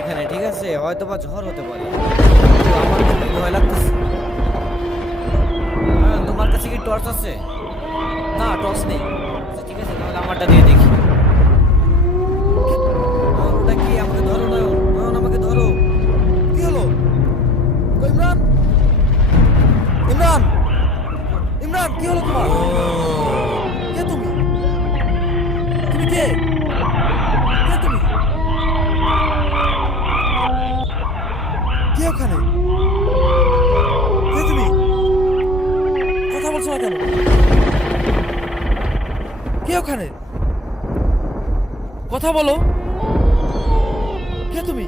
এখানে, ঠিক আছে? হয়তো বা ঝড় হতে পারে, কিন্তু আমার খুবই ভয় লাগতেছে। তোমার কাছে কি টর্চ আছে? না, টর্চ নেই। আচ্ছা, ঠিক আছে, তাহলে আমারটা দিয়ে দেখি। ওটা কি? আমাকে ধরো নয়ন, নয়ন আমাকে ধরো। কি হলো? কই ইমরান? ইমরান, ইমরান, কি হলো তোমার? কে তুমি? তুমি কে? কে তুমি? কে ওখানে? কে তুমি? কথা বলছো না কেন? কে ওখানে? কথা বলো। কে তুমি?